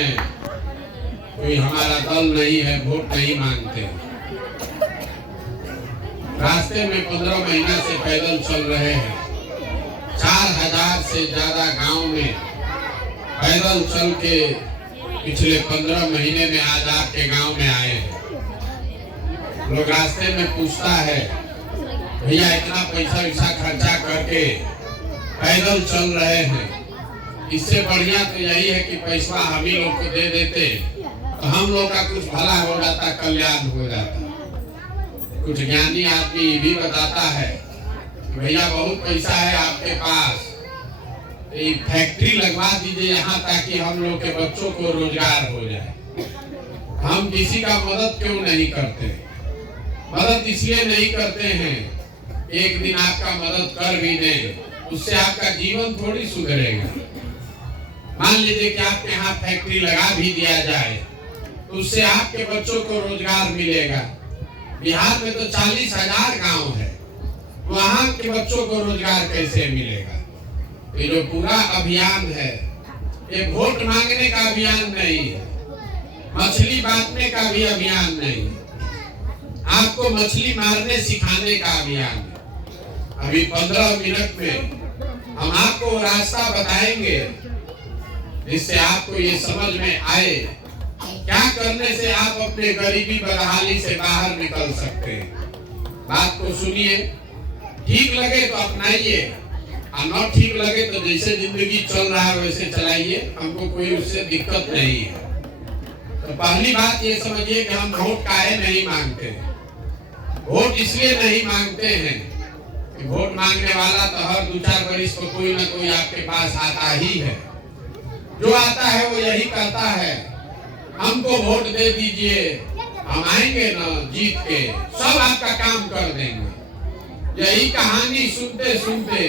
हैं, कोई हमारा दल नहीं है, वोट नहीं मांगते। रास्ते में 15 महीना से पैदल चल रहे हैं। 4000 से ज्यादा गांव में पैदल चल के पिछले 15 महीने में आज आपके गांव में आए हैं। लोग रास्ते में पूछता है, भैया इतना पैसा वैसा खर्चा करके पैदल चल रहे हैं, इससे बढ़िया तो यही है कि पैसा हम ही लोग को दे देते तो हम लोग का कुछ भला हो जाता, कल्याण हो जाता। कुछ ज्ञानी आदमी भी बताता है, भैया बहुत पैसा है आपके पास, एक फैक्ट्री लगवा दीजिए यहाँ, ताकि हम लोग के बच्चों को रोजगार हो जाए। हम किसी का मदद क्यों नहीं करते? मदद इसलिए नहीं करते हैं, एक दिन आपका मदद कर भी दें, उससे आपका जीवन थोड़ी सुधरेगा। मान लीजिए कि आपके यहाँ फैक्ट्री लगा भी दिया जाए तो उससे आपके बच्चों को रोजगार मिलेगा। बिहार में तो 40,000 गांव है, वहां के बच्चों को रोजगार कैसे मिलेगा? ये जो पूरा अभियान है, ये वोट मांगने का अभियान नहीं है, मछली बांटने का भी अभियान नहीं है, आपको मछली मारने सिखाने का अभियान है। अभी 15 मिनट में हम आपको रास्ता बताएंगे जिससे आपको ये समझ में आए क्या करने से आप अपने गरीबी बदहाली से बाहर निकल सकते हैं। बात को सुनिए, ठीक लगे तो अपनाइए, और न ठीक लगे तो जैसे जिंदगी चल रहा है वैसे चलाइए, हमको कोई उससे दिक्कत नहीं है। तो पहली बात ये समझिए कि हम वोट काहे नहीं मांगते। वोट इसलिए नहीं मांगते हैं कि वोट मांगने वाला तो हर 2-4 वर्ष को कोई ना कोई आपके पास आता ही है। जो आता है वो यही कहता है, हमको वोट दे दीजिए, हम आएंगे ना जीत के, सब आपका काम कर देंगे। यही कहानी सुनते सुनते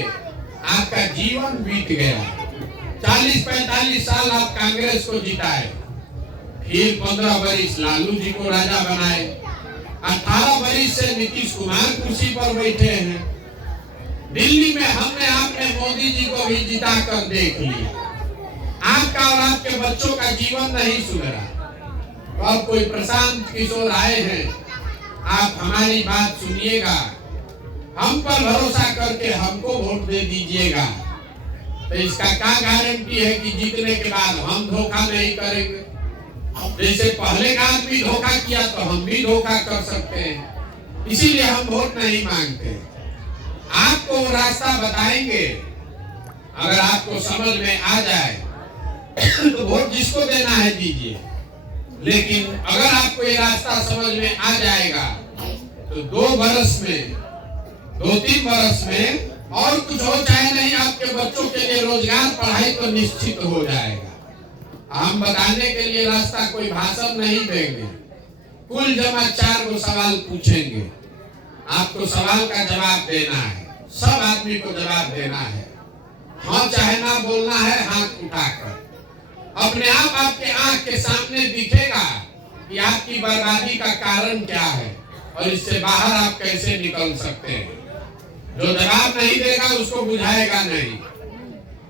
आपका जीवन बीत गया। 40-45 साल आप कांग्रेस को जिताए, फिर 15 वर्ष लालू जी को राजा बनाए, 18 वर्ष से नीतीश कुमार कुर्सी पर बैठे हैं। दिल्ली में हमने आपने मोदी जी को भी जिता कर देख लिया। आपका और आपके बच्चों का जीवन नहीं सुधरा। अब कोई प्रशांत किशोर आए हैं, आप हमारी बात सुनिएगा, हम पर भरोसा करके हमको वोट दे दीजिएगा। तो इसका क्या गारंटी है कि जीतने के बाद हम धोखा नहीं करेंगे? जैसे पहले का आदमी धोखा किया तो हम भी धोखा कर सकते हैं, इसीलिए हम वोट नहीं मांगते। आपको वो रास्ता बताएंगे, अगर आपको समझ में आ जाए तो वोट जिसको देना है दीजिए, लेकिन अगर आपको ये रास्ता समझ में आ जाएगा तो 2 बरस में, 2-3 बरस में और कुछ हो चाहे नहीं, आपके बच्चों के लिए रोजगार, पढ़ाई तो निश्चित हो जाएगा। हम बताने के लिए रास्ता कोई भाषण नहीं देंगे, कुल जमा 4 सवाल पूछेंगे, आपको सवाल का जवाब देना है, सब आदमी को जवाब देना है। हाँ चाहे ना बोलना है, हाथ उठाकर। अपने आप आपके आंख के सामने दिखेगा कि आपकी बर्बादी का कारण क्या है और इससे बाहर आप कैसे निकल सकते हैं। जो जवाब नहीं देगा उसको बुझाएगा नहीं।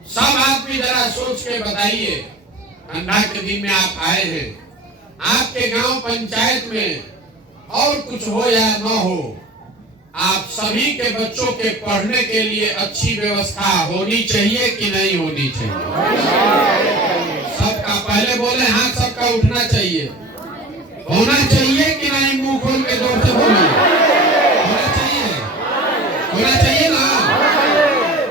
सब आदमी जरा सोच के बताइए, ठंडा के दिन में आप आए हैं, आपके गांव पंचायत में और कुछ हो या न हो, आप सभी के बच्चों के पढ़ने के लिए अच्छी व्यवस्था होनी चाहिए कि नहीं होनी चाहिए? सबका पहले बोले, हाथ सबका उठना चाहिए। होना चाहिए कि नहीं? मुंह खोल के जोर से बोलिए, होना चाहिए, होना चाहिए ना?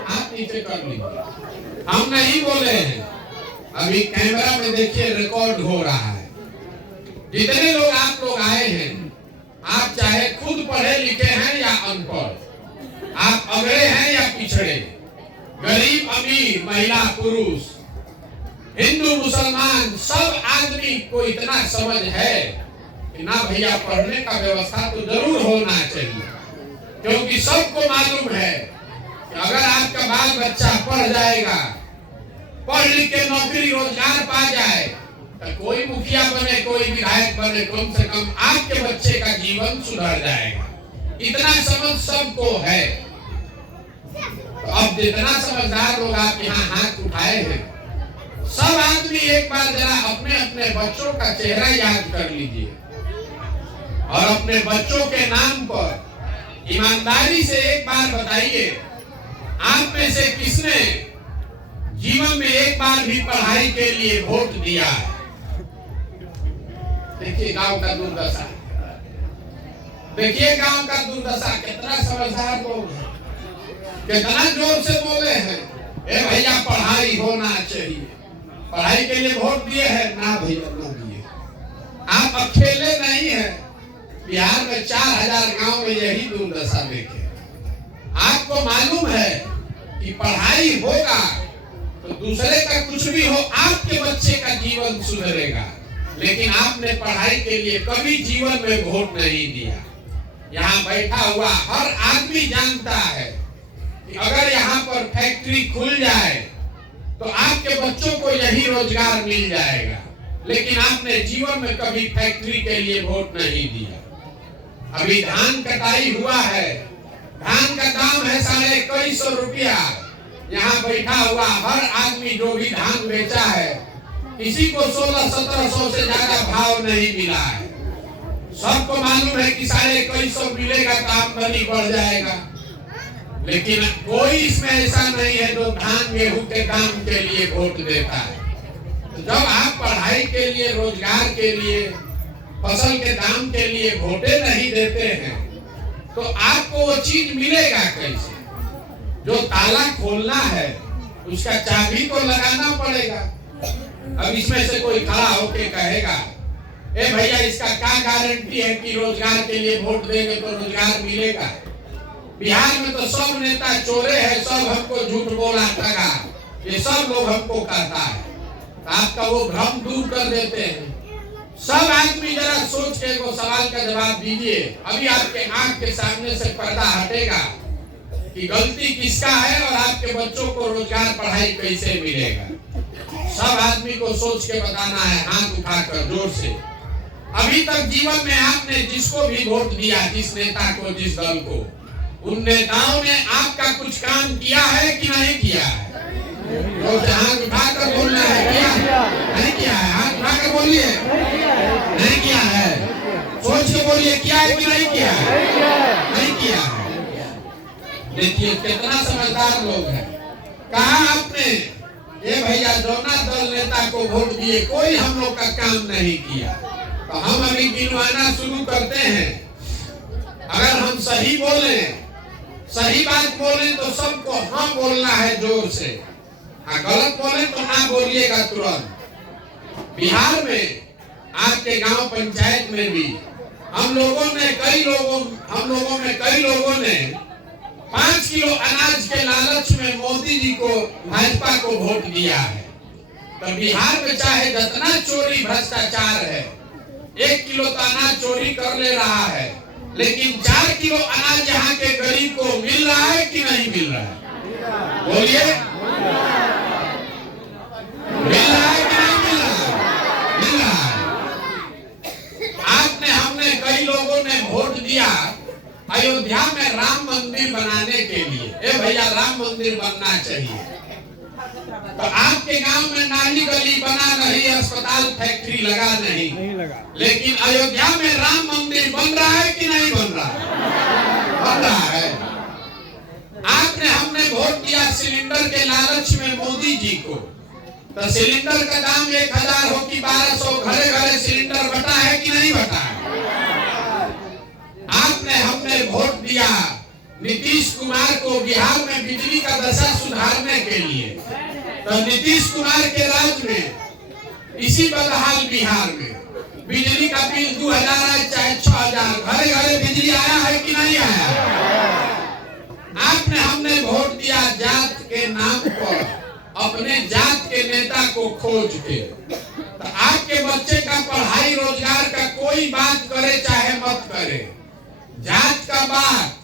हाथ नीचे कर लीजिए। हम नहीं बोले हैं, अभी कैमरा में देखिए रिकॉर्ड हो रहा है। जितने लोग आप लोग आए हैं, आप चाहे खुद पढ़े लिखे हैं या अनपढ़, आप अगड़े हैं या पिछड़े, गरीब अमीर, महिला पुरुष, हिंदू मुसलमान, सब आदमी को इतना समझ है कि ना भैया पढ़ने का व्यवस्था तो जरूर होना चाहिए, क्योंकि सबको मालूम है कि अगर आपका बाल बच्चा पढ़ जाएगा, पढ़ लिख के नौकरी रोजगार पा जाए, तो कोई मुखिया बने, कोई विधायक बने, कम से कम आपके बच्चे का जीवन सुधर जाएगा। इतना समझ सबको है। तो अब जितना समझदार लोग आप यहाँ हाथ उठाए हैं, सब आदमी एक बार जरा अपने अपने बच्चों का चेहरा याद कर लीजिए और अपने बच्चों के नाम पर ईमानदारी से एक बार बताइए, आप में से किसने जीवन में एक बार भी पढ़ाई के लिए वोट दिया है? देखिए गांव का दुर्दशा, देखिए गांव का दुर्दशा, कितना समझदार लोग हैं, कितना जोर से बोले हैं, ए भैया पढ़ाई होना चाहिए, पढ़ाई के लिए वोट दिए हैं ना भैया ना दिए। आप अकेले नहीं हैं, बिहार में 4000 गांव में यही दुर्दशा देखे। आपको मालूम है कि पढ़ाई होगा तो दूसरे का कुछ भी हो, आपके बच्चे का जीवन सुधरेगा, लेकिन आपने पढ़ाई के लिए कभी जीवन में वोट नहीं दिया। यहाँ बैठा हुआ हर आदमी जानता है कि अगर यहाँ पर फैक्ट्री खुल जाए तो आपके बच्चों को यही रोजगार मिल जाएगा, लेकिन आपने जीवन में कभी फैक्ट्री के लिए वोट नहीं दिया। अभी धान कटाई हुआ है, धान का दाम है 2150 रुपया। यहाँ बैठा हुआ हर आदमी जो भी धान बेचा है, किसी को 1600-1700 से ज्यादा भाव नहीं मिला है। सबको मालूम है कि 2150 मिलेगा तो आमदनी बढ़ जाएगा, लेकिन कोई इसमें ऐसा नहीं है जो धान गेहूं के दाम के लिए वोट देता है। तो जब आप पढ़ाई के लिए, रोजगार के लिए, फसल के दाम के लिए वोटे नहीं देते हैं तो आपको वो चीज मिलेगा कैसे? जो ताला खोलना है उसका चाबी को लगाना पड़ेगा। अब इसमें से कोई खड़ा होके कहेगा, ए भैया इसका क्या गारंटी है कि रोजगार के लिए वोट देंगे तो रोजगार मिलेगा? बिहार में तो सब नेता चोरे हैं, सब हमको झूठ बोला, ठगा, ये सब लोग हमको कहता है। आपका वो भ्रम दूर कर देते हैं। सब आदमी जरा सोच के वो सवाल का जवाब दीजिए। अभी आपके आंख के सामने से पर्दा हटेगा कि गलती किसका है और आपके बच्चों को रोजगार, पढ़ाई कैसे मिलेगा। सब आदमी को सोच के बताना है, हाथ उठाकर जोर से। अभी तक जीवन में आपने जिसको भी वोट दिया, जिस नेता को, जिस दल को, उन नेताओं ने आपका कुछ काम किया है कि नहीं किया है? तो हाथ उठाकर बोलना है, किया नहीं किया है? हाथ उठाकर बोलिए, नहीं किया है। सोच के बोलिए, किया है कि नहीं किया है? नहीं किया है। देखिए कितना समझदार लोग हैं। कहा आपने, ये भैया जौना दल नेता को वोट दिए कोई हम लोग का काम नहीं किया, तो हम अभी गिनवाना शुरू करते हैं। अगर हम सही बोले, सही बात बोले तो सबको हाँ बोलना है जोर से, गलत बोले तो ना बोलिएगा तुरंत। बिहार में आपके गांव पंचायत में भी हम लोगों में कई लोगों ने 5 किलो अनाज के लालच में मोदी जी को, भाजपा को वोट दिया है। तो बिहार में चाहे जितना चोरी भ्रष्टाचार है, 1 किलो तो अनाज चोरी कर ले रहा है, लेकिन 4 किलो अनाज यहाँ के गरीब को मिल रहा है कि नहीं मिल रहा है? बोलिए, मिल रहा है कि नहीं मिल रहा है? मिल रहा है। आपने, हमने, कई लोगों ने वोट दिया अयोध्या में राम मंदिर बनाने के लिए। ए भैया राम मंदिर बनना चाहिए, तो आपके गांव में नाली गली बना नहीं, अस्पताल फैक्ट्री लगा नहीं लगा, लेकिन अयोध्या में राम मंदिर बन रहा है कि नहीं बन रहा है? बन रहा है। आपने, हमने वोट दिया सिलेंडर के लालच में मोदी जी को, तो सिलेंडर का दाम 1000 हो कि 1200, घरे घरे सिलेंडर बटा है कि नहीं बटा है? आपने, हमने वोट दिया नीतीश कुमार को बिहार में बिजली का दशा सुधारने के लिए, तो नीतीश कुमार के राज में इसी बदहाल बिहार में बिजली का बिल 2000 आए चाहे 6000, घरे घरे बिजली आया है कि नहीं आया? आपने, हमने वोट दिया जात के नाम पर, अपने जात के नेता को खोज के। तो आपके बच्चे का पढ़ाई, रोजगार का कोई बात करे चाहे मत करे, जात का बात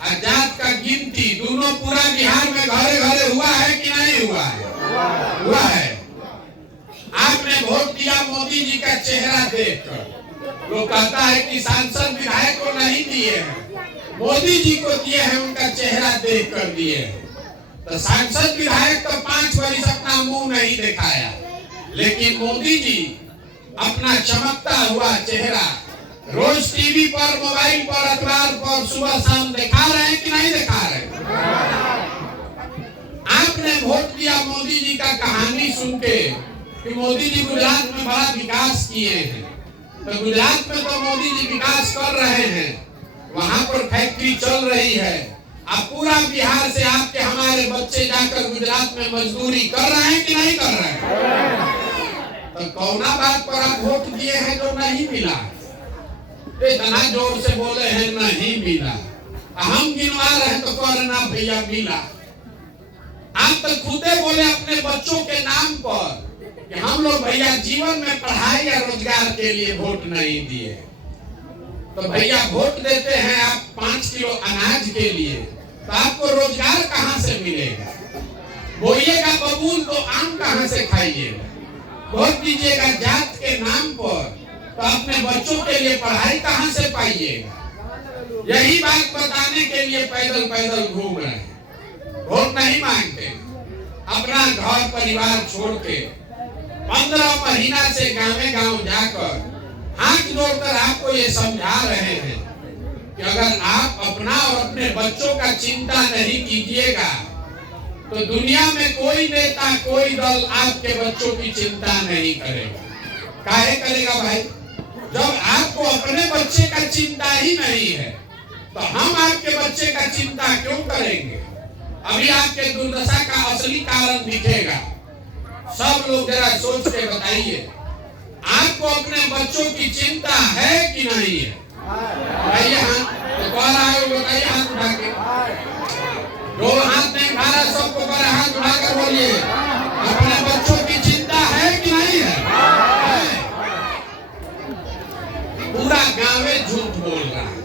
और जात का गिनती दोनों पूरा बिहार में घरे घरे हुआ है कि नहीं हुआ है? हुआ है। आपने वोट दिया मोदी जी का चेहरा देखकर। लोग कहता है कि सांसद विधायक को नहीं दिए हैं, मोदी जी को दिए हैं, उनका चेहरा देख कर दिए हैं। तो सांसद विधायक तो 5 वर्ष अपना मुंह नहीं दिखाया, लेकिन मोदी जी अपना चमकता हुआ चेहरा रोज टीवी पर, मोबाइल पर, अखबार पर सुबह शाम दिखा रहे हैं कि नहीं दिखा रहे? आपने वोट दिया मोदी जी का कहानी सुन के कि मोदी जी गुजरात में बड़ा विकास किए हैं। तो गुजरात में तो मोदी जी विकास कर रहे हैं, वहां पर फैक्ट्री चल रही है। अब पूरा बिहार से आपके हमारे बच्चे जाकर गुजरात में मजदूरी कर रहे हैं कि नहीं कर रहे हैं? तो कौना बात पर आप वोट दिए हैं जो नहीं मिला? इतना जोर से बोले हैं नहीं मिला, हम गिनवा रहे हैं तो कह रहे ना भैया मिला। आप तो खुदे बोले अपने बच्चों के नाम पर कि हम लोग भैया जीवन में पढ़ाई या रोजगार के लिए वोट नहीं दिए। तो भैया वोट देते हैं आप 5 किलो अनाज के लिए, तो आपको रोजगार कहां से मिलेगा? बोइएगा बबूल तो आम कहां से खाइएगा? वोट दीजिएगा जात के नाम पर, तो अपने बच्चों के लिए पढ़ाई कहां से पाइएगा? यही बात बताने के लिए पैदल पैदल घूम रहे हैं। वोट नहीं मांगते, अपना घर परिवार छोड़ के 15 महीना से गाँव गाँव जाकर हाथ जोड़कर आपको ये समझा रहे हैं कि अगर आप अपना और अपने बच्चों का चिंता नहीं कीजिएगा तो दुनिया में कोई नेता, कोई दल आपके बच्चों की चिंता नहीं करेगा। काहे करेगा भाई? जब आपको अपने बच्चे का चिंता ही नहीं है तो हम आपके बच्चे का चिंता क्यों करेंगे? अभी आपके दुर्दशा का असली कारण दिखेगा। सब लोग जरा सोच के बताइए, आपको अपने बच्चों की चिंता है कि नहीं है? बताइए हाथ, तो कौन आए बताइए हाथ उठा के। जो हाथ नहीं उठा रहा सबको पर हाथ उठाकर बोलिए, अपने बच्चों की चिंता है कि नहीं है? पूरा गाँव झूठ बोल रहा है,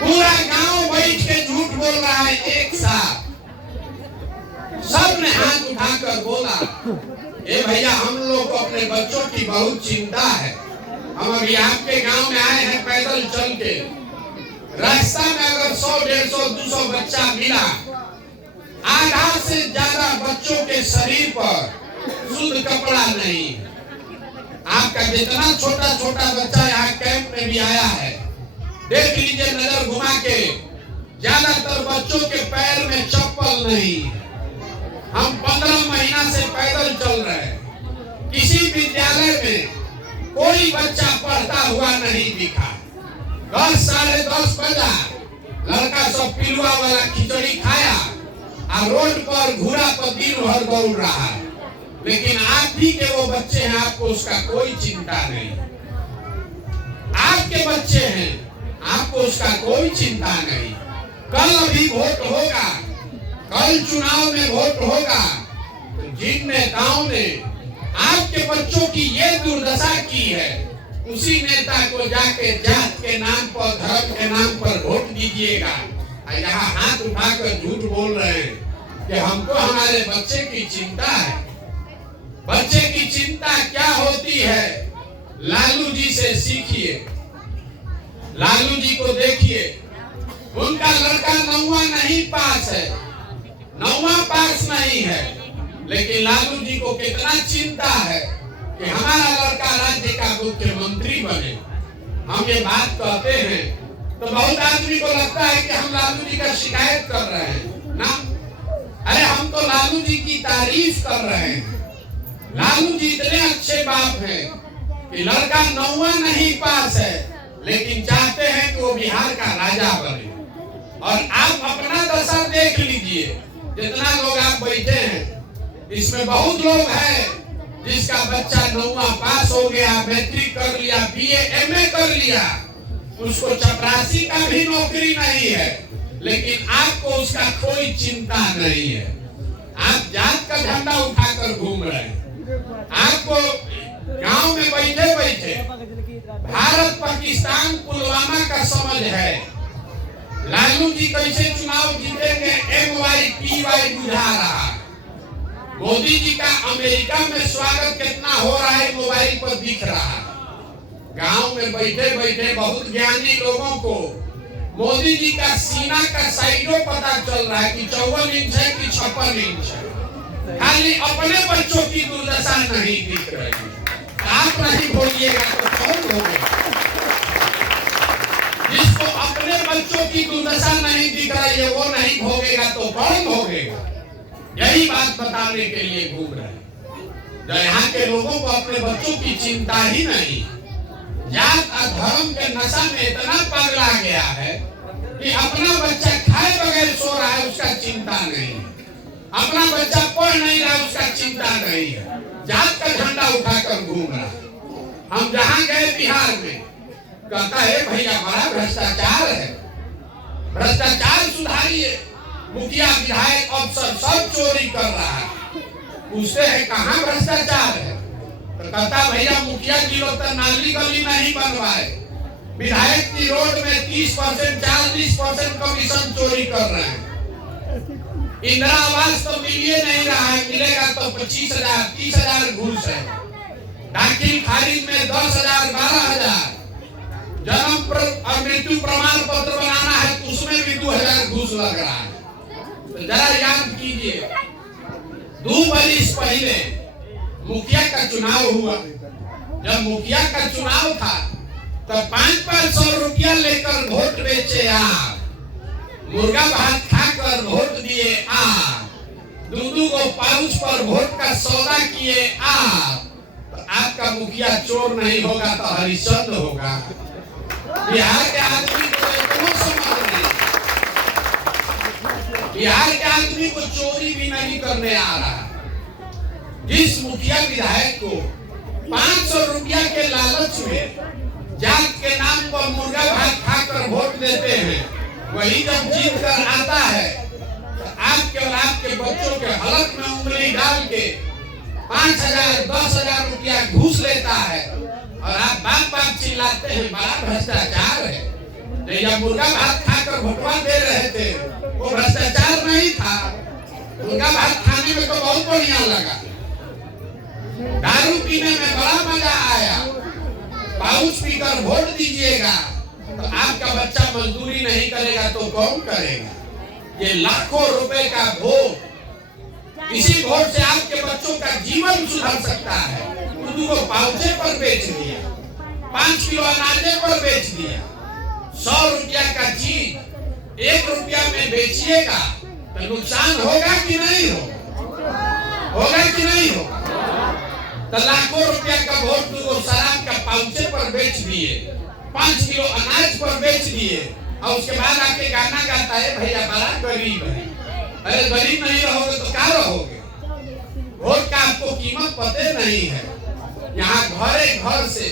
पूरा गांव बैठ के झूठ बोल रहा है एक साथ। सबने हाथ उठाकर बोला, ए भैया हम लोग को अपने बच्चों की बहुत चिंता है। हम अभी आपके गांव में आए हैं पैदल चल के। रास्ता में अगर 100, 150, 200 बच्चा मिला, आधा से ज्यादा बच्चों के शरीर पर शुद्ध कपड़ा नहीं। आपका जितना छोटा छोटा बच्चा यहाँ कैंप में भी आया है, देख लीजिए नजर घुमा के, ज्यादातर बच्चों के पैर में चप्पल नहीं। हम 15 महीना से पैदल चल रहे हैं, किसी विद्यालय में कोई बच्चा पढ़ता हुआ नहीं दिखा। 10, साढ़े 10 बजा, लड़का सब पिलुआ वाला खिचड़ी खाया और रोड पर घूरा पर दिन भर दौड़ रहा है। लेकिन आप भी के वो बच्चे हैं, आपको उसका कोई चिंता नहीं। आपके बच्चे हैं, आपको उसका कोई चिंता नहीं। कल अभी वोट होगा, कल चुनाव में वोट होगा, तो जिन नेताओं ने आपके बच्चों की ये दुर्दशा की है, उसी नेता को जाके जात के नाम पर, धर्म के नाम पर वोट दीजिएगा। यहाँ हाथ उठाकर झूठ बोल रहे हैं कि हमको हमारे बच्चे की चिंता है। बच्चे की चिंता क्या होती है, लालू जी से सीखिए। लालू जी को देखिए, उनका लड़का 9वां नहीं पास है, 9वां पास नहीं है, लेकिन लालू जी को कितना चिंता है कि हमारा लड़का राज्य का मुख्यमंत्री बने। हम ये बात कहते हैं तो बहुत आदमी को लगता है कि हम लालू जी का शिकायत कर रहे हैं ना। अरे हम तो लालू जी की तारीफ कर रहे हैं। लालू जी इतने अच्छे बाप हैं कि लड़का 9वां नहीं पास है, लेकिन चाहते हैं कि वो बिहार का राजा बने। और आप अपना दशा देख लीजिए, जितना लोग आप बैठे हैं, इसमें बहुत लोग हैं जिसका बच्चा 9वां पास हो गया, मैट्रिक कर लिया, BA MA कर लिया, उसको चपरासी का भी नौकरी नहीं है, लेकिन आपको उसका कोई चिंता नहीं है। आप जात का झंडा उठाकर घूम रहे हैं। आपको गांव में बैठे बैठे भारत पाकिस्तान पुलवामा का समझ है। लालू जी कैसे चुनाव जीतेंगे, MYPY बुझा रहा है। मोदी जी का अमेरिका में स्वागत कितना हो रहा है मोबाइल पर दिख रहा है। गांव में बैठे बैठे बहुत ज्ञानी लोगों को मोदी जी का सीना का साइजों पता चल रहा है कि 54 इंच है कि 56 इंच है। खाली अपने बच्चों की दुर्दशा नहीं दिख रही। आप नहीं भोगिएगा तो कौन भोगेगा? जिसको अपने बच्चों की दुर्दशा नहीं दिख रही है वो नहीं भोगेगा तो कौन भोगेगा? यही बात बताने के लिए घूम रहे हैं। जो यहाँ के लोगों को अपने बच्चों की चिंता ही नहीं, जात और धर्म के नशा में इतना पगला गया है कि अपना बच्चा खाए बगैर सो रहा है उसका चिंता नहीं है, अपना बच्चा पढ़ नहीं रहा उसका चिंता नहीं है, जात का झंडा उठाकर घूम रहा है। हम जहाँ गए बिहार में, कहता है भैया बड़ा भ्रष्टाचार है, भ्रष्टाचार सुधारिए। मुखिया विधायक अफसर सब चोरी कर रहा है। पूछते हैं कहाँ भ्रष्टाचार है, तो कहता भैया मुखिया जी लोग तो नाली गली नहीं बनवाए, विधायक की रोड में 30% 40% कमीशन चोरी कर रहे हैं, इंदिरा आवास तो मिलिए नहीं रहा है, मिलेगा तो 25,000 30,000 घूस है, दाखिल खारिज में 10,000 12,000, जन्म और मृत्यु प्रमाण पत्र बनाना है तो उसमें भी 2,000 घूस लग रहा है। तो जरा याद कीजिए, 2 बरिस पहले मुखिया का चुनाव हुआ। जब मुखिया का चुनाव था तो 500 रुपया लेकर वोट बेचे आप, मुर्गा भात खाकर वोट दिए आप, 2 को पाउच पर वोट का सौदा किए आप, तो आपका मुखिया चोर नहीं होगा तो हरिश्चंद्र होगा। बिहार के आदमी को इतना समझ नहीं, बिहार के आदमी को चोरी भी नहीं करने आ रहा। जिस मुखिया विधायक को 500 रुपया के लालच में जात के नाम पर मुर्गा भात खाकर वोट देते हैं, वही जब जीत कर आता है तो आपके और आपके बच्चों के हलक में उंगली डाल के 5,000 10,000 रुपया घूस लेता है और आप बाप बाप चिल्लाते हैं बड़ा भ्रष्टाचार है। जब मुर्गा भात खाकर भोटवा दे रहे थे वो भ्रष्टाचार नहीं था, मुर्गा भात खाने में तो बहुत बढ़िया लगा, दारू पीने में बड़ा मजा आया, पाउच पीकर वोट दीजिएगा तो आपका बच्चा मजदूरी नहीं करेगा तो कौन करेगा? ये लाखों रुपए का वोट, इसी वोट से आपके बच्चों का जीवन सुधर सकता है। दूध को पाउचे पर बेच दिया, 5 किलो अनाजे पर बेच दिया, 100 रुपया का चीज 1 रुपया में बेचिएगा तो नुकसान होगा कि नहीं होगा? होगा कि नहीं होगा? तो लाखों रुपया का वोट को शराब का पाउचे पर बेच दिए, 5 किलो अनाज पर बेच दिए और उसके बाद आके गाना गाता है भैया बड़ा गरीब है। अरे गरीब नहीं रहोगे तो क्या रहोगे? वोट का आपको कीमत पते नहीं है। यहाँ घरे घर से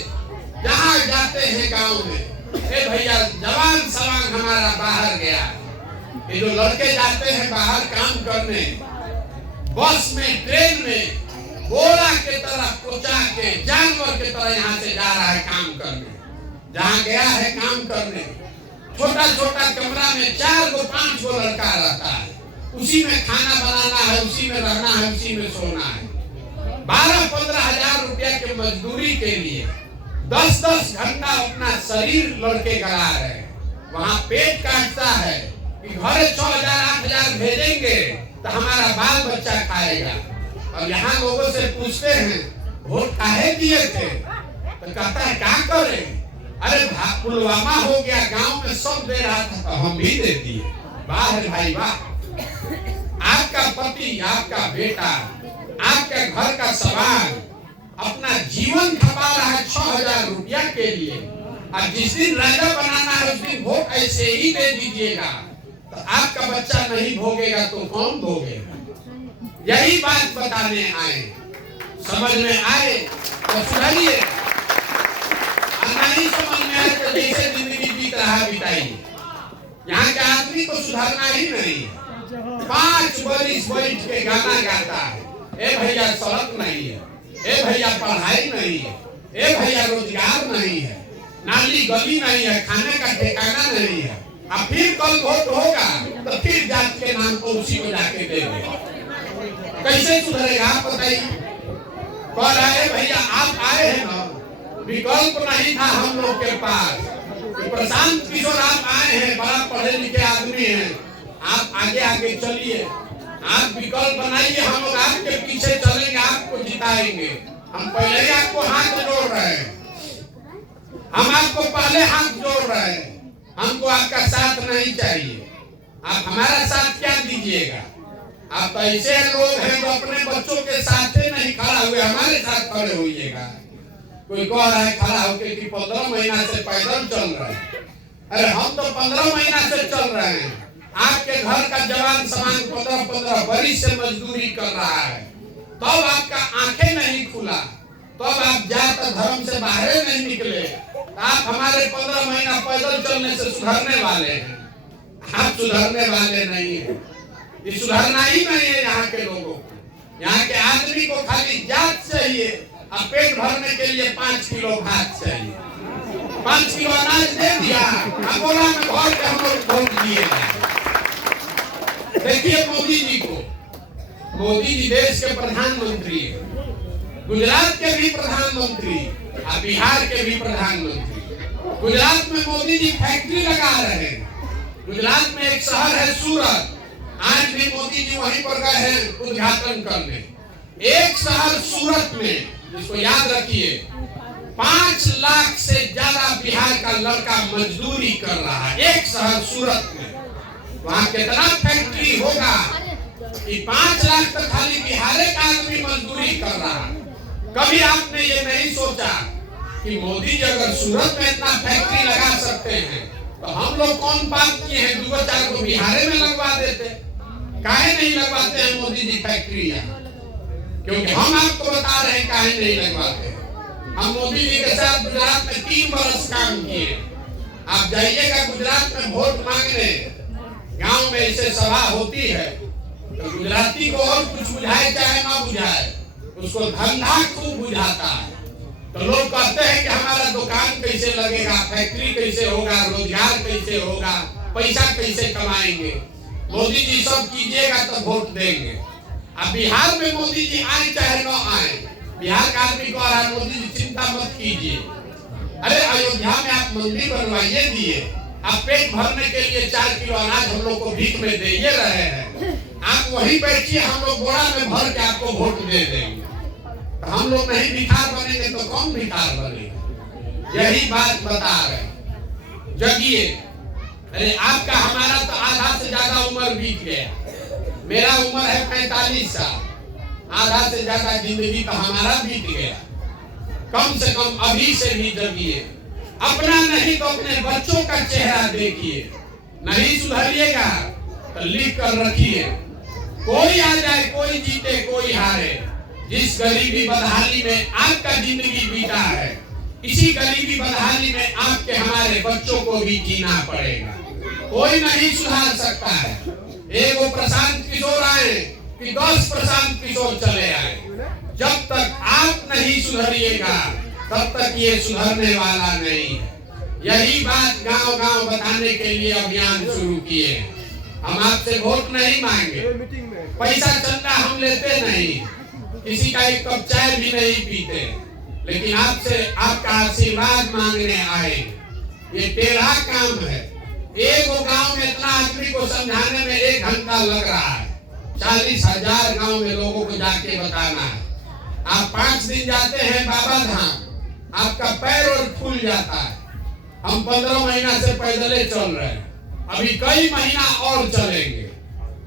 जहाँ जाते हैं गांव में, ए भैया जवान सवान हमारा बाहर गया, ये जो लड़के जाते हैं बाहर काम करने, बस में ट्रेन में बोरा के तरह कोचा के जानवर के तरह यहाँ से जा रहा है काम करने, जहाँ गया है काम करने, छोटा छोटा कमरा में 4 को 5 को लड़का रहता है, उसी में खाना बनाना है, उसी में रहना है, उसी में सोना है। 12-15 हजार रुपया के मजदूरी के लिए 10-10 घंटा अपना शरीर लड़के गला रहे हैं। वहाँ पेट काटता है कि घर 6,000-8,000 भेजेंगे तो हमारा बाल बच्चा खाएगा। और यहाँ लोगों से पूछते हैं वोट काहे दिए थे, तो कहता है क्या करें, अरे पुलवामा हो गया, गांव में सब दे रहा था तो हम भी दे दिए। वाह भाई वाह, आपका पति, आपका बेटा, आपके घर का सवाल अपना जीवन खपा रहा है 6,000 रुपया के लिए, और जिस दिन राजा बनाना है उस दिन वोट ऐसे ही दे दीजिएगा तो आपका बच्चा नहीं भोगेगा तो कौन भोगेगा? यही बात बताने आए, समझ में आए तो सुधारिए, नहीं समझ में आए तो जैसे जिंदगी बीत रहा बिताइए। यहाँ के आदमी को सुधारना ही नहीं है। 5 बरिस बैठ के गाना गाता है, ए भैया सड़क नहीं है, ए भैया पढ़ाई नहीं है, ए भैया रोजगार नहीं है, नाली गली नहीं है, खाने का ठिकाना नहीं है। अब फिर कल वोट होगा तो फिर जात के नाम को उसी को जाके देंगे, कैसे सुधरेगा आप बताइए? कल आए भैया, आप आए हैं ना, विकल्प नहीं था हम लोग के पास। प्रशांत किशोर आप आए हैं, बड़ा पढ़े लिखे आदमी हैं, आप आगे आगे चलिए, आप विकल्प बनाइए, हम लोग आपके पीछे चलेंगे, आपको जिताएंगे। हम पहले ही आपको हाथ जोड़ रहे हैं, हम आपको पहले हाथ जोड़ रहे हैं। हमको आपका साथ नहीं चाहिए। आप हमारा साथ क्या दीजिएगा? आप तो ऐसे लोग हैं जो अपने बच्चों के साथ नहीं खड़ा हुए, हमारे साथ खड़े होइएगा। कोई कह रहा है खड़ा होकर कि 15 महीना से पैदल चल रहे हैं। अरे हम तो 15 महीना से चल रहे हैं। आपके घर का जवान समान 15-15 बरिस से मजदूरी कर रहा है, तब आपका आंखें नहीं खुला, तब आप जात धर्म से बाहर नहीं निकले। आप हमारे 15 महीना पैदल चलने से सुधरने वाले हैं। आप सुधरने वाले नहीं है। ये सुधरना ही नहीं है यहाँ के लोगों को। यहाँ के आदमी को खाली जात चाहिए और पेट भरने के लिए 5 किलो भात चाहिए। 5 किलो अनाज दे दिया, अकोला में घर के हम लोग वोट दिए। देखिए मोदी जी को, मोदी जी देश के प्रधानमंत्री है, गुजरात के भी प्रधानमंत्री और बिहार के भी प्रधानमंत्री। गुजरात में मोदी जी फैक्ट्री लगा रहे हैं। गुजरात में एक शहर है सूरत, आज भी मोदी जी वहीं पर गए हैं उद्घाटन करने। एक शहर सूरत में, जिसको याद रखिए, 5 लाख से ज्यादा बिहार का लड़का मजदूरी कर रहा है। एक शहर सूरत में, वहां कितना फैक्ट्री होगा कि 5 लाख तक खाली बिहार का आदमी मजदूरी कर रहा है। कभी आपने ये नहीं सोचा कि मोदी जी अगर सूरत में इतना फैक्ट्री लगा सकते हैं तो हम लोग कौन बात किए हैं, 2-4 को बिहार में लगवा देते। काहे नहीं लगवाते हैं मोदी जी फैक्ट्री? क्योंकि हम आपको बता रहे हैं काहे नहीं लगवाते। हम मोदी जी के साथ गुजरात में 3 बरस काम किए। आप जाइएगा गुजरात में वोट मांगने, गांव में ऐसे सभा होती है तो गुजराती को और कुछ बुझाए चाहे ना बुझाए, उसको धंधा खूब बुझाता है। तो लोग कहते हैं कि हमारा दुकान कैसे लगेगा, फैक्ट्री कैसे होगा, रोजगार कैसे होगा, पैसा कैसे कमाएंगे। मोदी जी सब कीजिएगा तो वोट देंगे। अब बिहार में मोदी जी आए चाहे न आए, बिहार का आदमी को आ रहा है मोदी जी चिंता मत कीजिए। अरे अयोध्या में आप मंदिर बनवाइए दिए, आप पेट भरने के लिए 4 किलो अनाज हम लोग को भीख में दे रहे हैं। आप वहीं बैठिए, हम लोग बोरा में भर के आपको वोट दे देंगे। तो हम लोग नहीं भिखार बनेंगे तो कौन भिखार बनेगा? यही बात बता रहे। जगिए। अरे आपका हमारा तो आधा से ज्यादा उम्र बीत गया। मेरा उम्र है 45 साल, आधा से ज्यादा जिंदगी तो हमारा बीत गया। कम से कम अभी से भी जगिए। अपना नहीं तो अपने बच्चों का चेहरा देखिए। नहीं सुधरिएगा तो लिख कर रखिए, कोई आ जाए, कोई जीते, कोई हारे, जिस गरीबी बदहाली में आपका जिंदगी बीता है, इसी गरीबी बदहाली में आपके हमारे बच्चों को भी जीना पड़ेगा। कोई नहीं सुधार सकता है। एक वो प्रशांत किशोर आए कि 10 प्रशांत किशोर चले आए। जब तक आप नहीं सुधरिएगा तब तक ये सुधरने वाला नहीं है। यही बात गांव-गांव बताने के लिए अभियान शुरू किए। हम आपसे वोट नहीं मांगे, पैसा चंदा हम लेते नहीं, किसी का एक कप चाय भी नहीं पीते, लेकिन आपसे आपका आशीर्वाद मांगने आए। ये टेढ़ा काम है। एक गांव में इतना आदमी को समझाने में 1 घंटा लग रहा है। 40,000 गांव में लोगों को जाके बताना है। आप 5 दिन जाते हैं बाबा धाम, आपका पैर और फूल जाता है। हम 15 महीना से पैदले चल रहे हैं, अभी कई महीना और चलेंगे।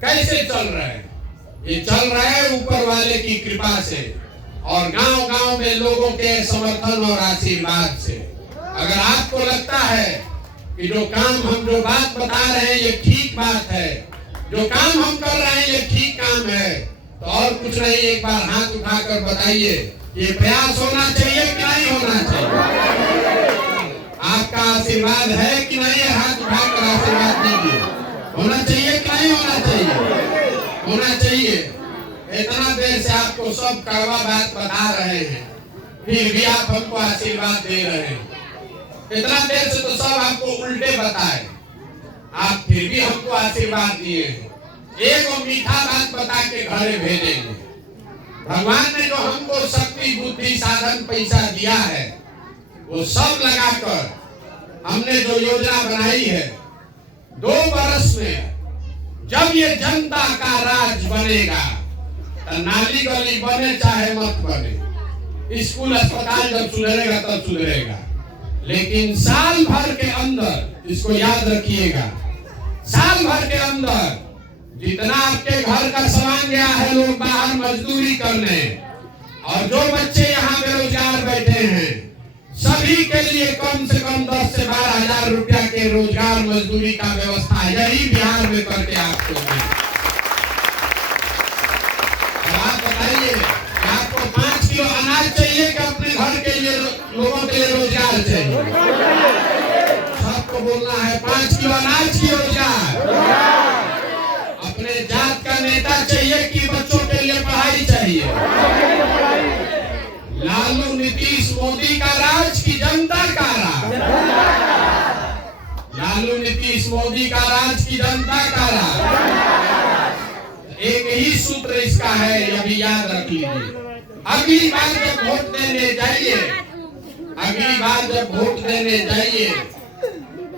कैसे चल रहे हैं? ये चल रहा है ऊपर वाले की कृपा से और गांव-गांव में लोगों के समर्थन और आशीर्वाद से। अगर आपको लगता है कि जो बात बता रहे हैं ये ठीक बात है, जो काम हम कर रहे हैं ये ठीक काम है, तो और कुछ नहीं, एक बार हाथ उठाकर बताइए, ये प्रयास होना चाहिए कि नहीं होना चाहिए? आपका आशीर्वाद है कि नहीं? हाथ उठाकर आशीर्वाद दीजिए। होना चाहिए कि नहीं होना चाहिए? होना चाहिए। इतना देर से आपको सब कड़वा बात बता रहे हैं, फिर भी आप हमको आशीर्वाद दे रहे हैं। इतना देर से तो सब आपको उल्टे बताए, आप फिर भी हमको आशीर्वाद दिए हैं। एक मीठा बात बता के घरे भेजेंगे। भगवान ने जो हमको शक्ति, बुद्धि, साधन, पैसा दिया है, वो सब लगाकर हमने जो योजना बनाई है, 2 बरस में जब ये जनता का राज बनेगा तो नाली गली बने चाहे मत बने, स्कूल अस्पताल जब सुधरेगा तब सुधरेगा। लेकिन साल भर के अंदर, इसको याद रखिएगा, साल भर के अंदर जितना आपके घर का सामान गया है लोग बाहर मजदूरी करने, और जो बच्चे यहाँ बेरोजगार बैठे हैं सभी के लिए कम से कम 10 से 12 हजार रुपया के रोजगार मजदूरी का व्यवस्था यही बिहार में करके आपको दें। आप बताइए कि आपको 5 किलो अनाज चाहिए कि अपने घर के लिए लोगों के लिए रोजगार चाहिए? सबको बोलना है 5 किलो अनाज की रोजगार। अपने जात का नेता चाहिए कि बच्चों के लिए पढ़ाई चाहिए? लालू नीतीश मोदी का राज की जनता का राज? लालू नीतीश मोदी का राज की जनता का राज? एक ही सूत्र इसका है, यह भी याद रख लीजिए। अगली बार जब वोट देने जाइए, अगली बार जब वोट देने जाइए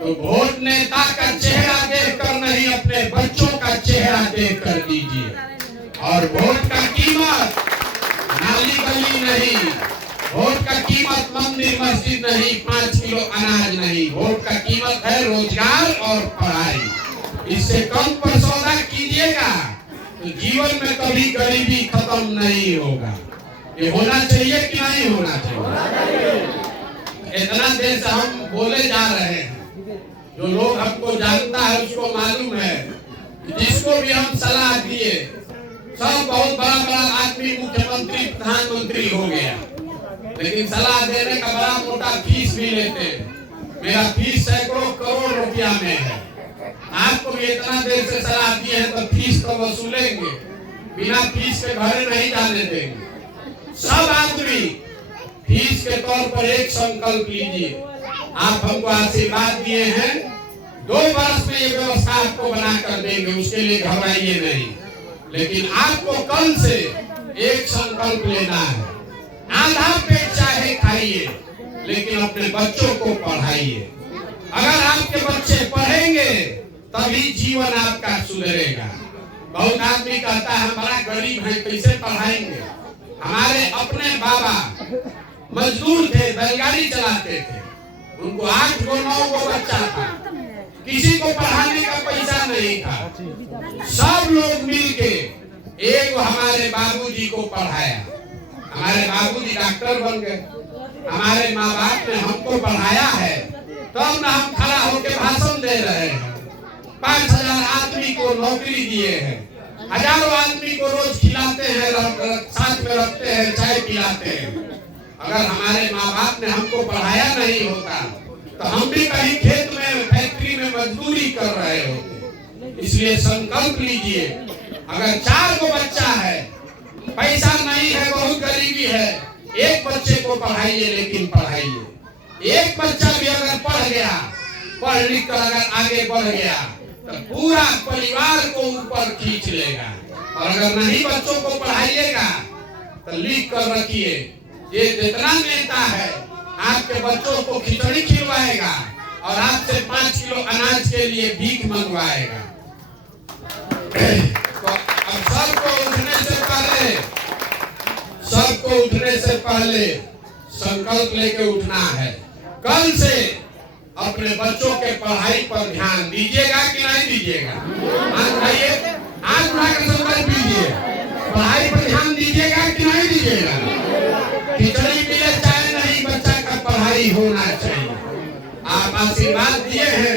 तो वोट नेता का चेहरा देखकर नहीं, अपने बच्चों का चेहरा देखकर दीजिए। और वोट का कीमत नाली गली नहीं, वोट का कीमत मंदिर मस्जिद नहीं, 5 किलो अनाज नहीं, वोट का कीमत है रोजगार और पढ़ाई। इससे कम पर सौदा कीजिएगा तो जीवन में कभी गरीबी खत्म नहीं होगा। ये होना चाहिए कि नहीं होना चाहिए? इतना देर से हम बोले जा रहे हैं, जो लोग हमको जानता है उसको मालूम है कि जिसको भी हम सलाह दिए सब बहुत बड़ा बड़ा आदमी मुख्यमंत्री प्रधानमंत्री हो गया, लेकिन सलाह देने का बड़ा मोटा फीस भी लेते हैं। मेरा फीस सैकड़ों करोड़ रुपया में है। आपको भी इतना देर से सलाह दिए हैं तो फीस तो वसूलेंगे, बिना फीस के घरे नहीं जाने देंगे। सब आदमी फीस के तौर पर एक संकल्प लीजिए। आप हमको आशीर्वाद दिए हैं, 2 वर्ष में ये व्यवस्था आपको बना कर देंगे, उसके लिए घबराइए नहीं। लेकिन आपको कल से एक संकल्प लेना है, आधा पेट चाहे खाइए लेकिन अपने बच्चों को पढ़ाइए। अगर आपके बच्चे पढ़ेंगे तभी जीवन आपका सुधरेगा। बहुत आदमी कहता है हम बड़ा गरीब हैं, कैसे पढ़ाएंगे? हमारे अपने बाबा मजदूर थे, बैलगाड़ी चलाते थे, उनको 8 गो 9 गो बच्चा था, किसी को पढ़ाने का पैसा नहीं था। सब लोग मिलके एक हमारे बाबूजी को पढ़ाया। हमारे बाबूजी डॉक्टर बन गए। हमारे माँ बाप ने हमको पढ़ाया है, तब ना हम खड़ा होकर भाषण दे रहे हैं। 5000 आदमी को नौकरी दिए हैं, हजारों आदमी को रोज खिलाते हैं, साथ में रखते हैं, चाय पिलाते हैं। अगर हमारे माँ बाप ने हमको पढ़ाया नहीं होता तो हम भी कहीं खेत में फैक्ट्री में मजदूरी कर रहे होते। इसलिए संकल्प लीजिए, अगर 4 को बच्चा है, पैसा नहीं है, बहुत गरीबी है, एक बच्चे को पढ़ाइए, लेकिन पढ़ाइए। एक बच्चा भी अगर पढ़ गया, पढ़ लिख कर अगर आगे बढ़ गया तो पूरा परिवार को ऊपर खींच लेगा। और अगर नहीं बच्चों को पढ़ाइएगा तो लिख कर रखिए, ये जितना नेता है आपके बच्चों को खिचड़ी खिलवाएगा और आपसे 5 किलो अनाज के लिए भीख मंगवाएगा। तो अब सबको उठने से पहले संकल्प लेके उठना है। कल से अपने बच्चों के पढ़ाई पर ध्यान दीजिएगा कि नहीं दीजिएगा? आज उठाकर संकल्प लीजिए, पढ़ाई पर ध्यान दीजिएगा कि नहीं दीजिएगा? खिचड़ी मिले चाहे नहीं, बच्चा का पढ़ाई होना चाहिए। आप आशीर्वाद दिए हैं,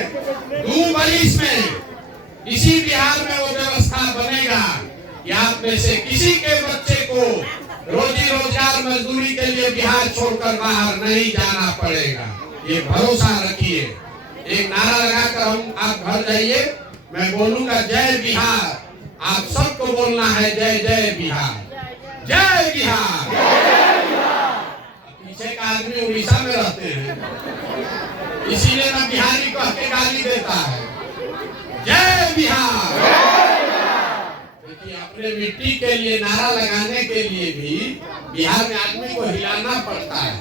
2 वर्ष में इसी बिहार में वो व्यवस्था बनेगा कि आप में से किसी के बच्चे को रोजी रोजगार मजदूरी के लिए बिहार छोड़कर बाहर नहीं जाना पड़ेगा। ये भरोसा रखिए। एक नारा लगाकर आप घर जाइए, मैं बोलूंगा जय बिहार, आप सबको बोलना है जय जय बिहार, जय बिहार। पीछे का आदमी उड़ीसा में रहते हैं, इसीलिए ना बिहारी कह के गाली देता है। जय बिहार। देखिए, अपने मिट्टी के लिए नारा लगाने के लिए भी बिहार में आदमी को हिलाना पड़ता है,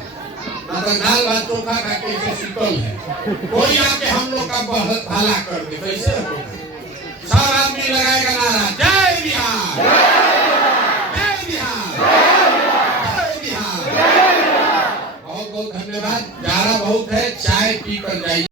ना तो दाल भात चोखा खा के सुतल है, कोई आके हम लोग का बहुत भला कर दे, कैसे होगा? सब आदमी लगाएगा नारा जय बिहार, जय बिहार, जय बिहार। बहुत बहुत धन्यवाद। जाड़ा बहुत है, चाय पी कर जाइए।